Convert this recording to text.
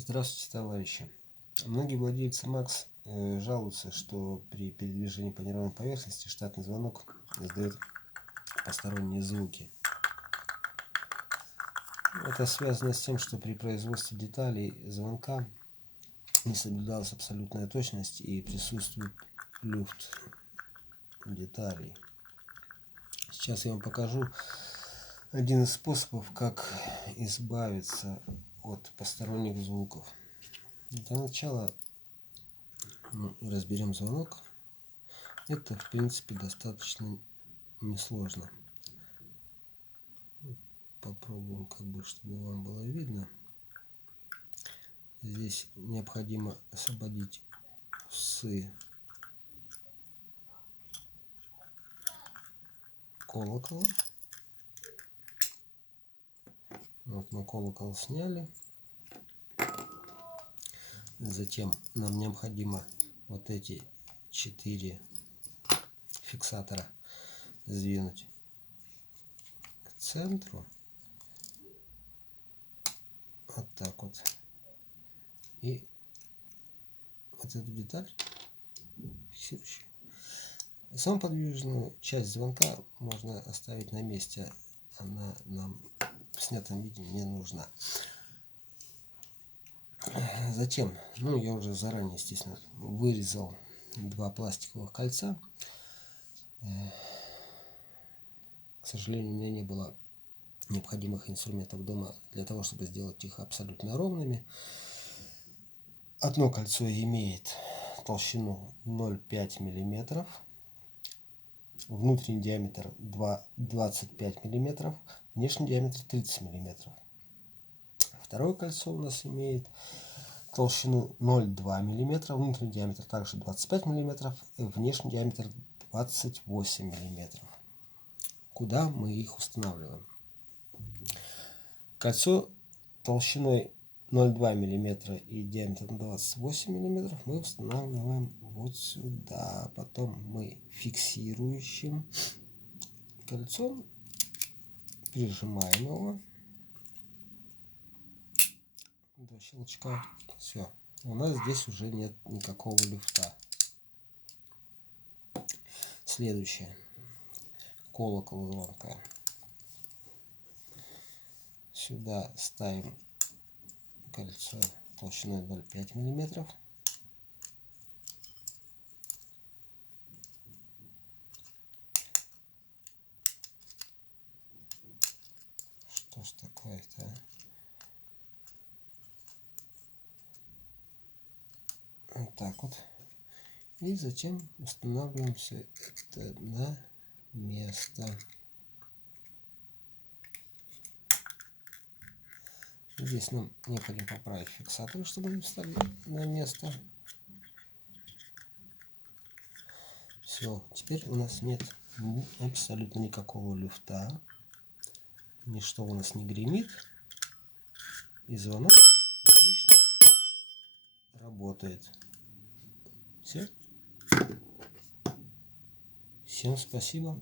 Здравствуйте, товарищи. Многие владельцы МАКС жалуются, что при передвижении по неровной поверхности штатный звонок издает посторонние звуки. Это связано с тем, что при производстве деталей звонка не соблюдалась абсолютная точность и присутствует люфт деталей. Сейчас я вам покажу один из способов, как избавиться от посторонних звуков. Для начала разберем звонок. Это, в принципе, достаточно несложно. Попробуем, чтобы вам было видно. Здесь необходимо освободить усы колокола. Вот мы колокол сняли. Затем нам необходимо вот эти 4 фиксатора сдвинуть к центру. Вот так вот. И вот эту деталь фиксирующую. Саму подвижную часть звонка можно оставить на месте. Она нам в снятом виде не нужна. Затем, я уже заранее, естественно, вырезал 2 пластиковых кольца. К сожалению, у меня не было необходимых инструментов дома для того, чтобы сделать их абсолютно ровными. Одно кольцо имеет толщину 0,5 мм, внутренний диаметр 25 мм, внешний диаметр 30 мм. Второе кольцо у нас имеет толщину 0,2 мм, внутренний диаметр также 25 мм, внешний диаметр 28 мм. Куда мы их устанавливаем? Кольцо толщиной 0,2 мм и диаметром 28 мм мы устанавливаем вот сюда. Потом мы фиксирующим кольцом прижимаем его до щелчка. Все, у нас здесь уже нет никакого люфта. Следующее. Колокол звонка. Сюда ставим кольцо толщиной 0,5 мм. Что ж такое-то, а? Вот так вот. И затем устанавливаем все это на место. Здесь нам необходимо поправить фиксаторы, чтобы они встали на место. Все, теперь у нас нет абсолютно никакого люфта. Ничто у нас не гремит. И звонок отлично работает. Все. Всем спасибо.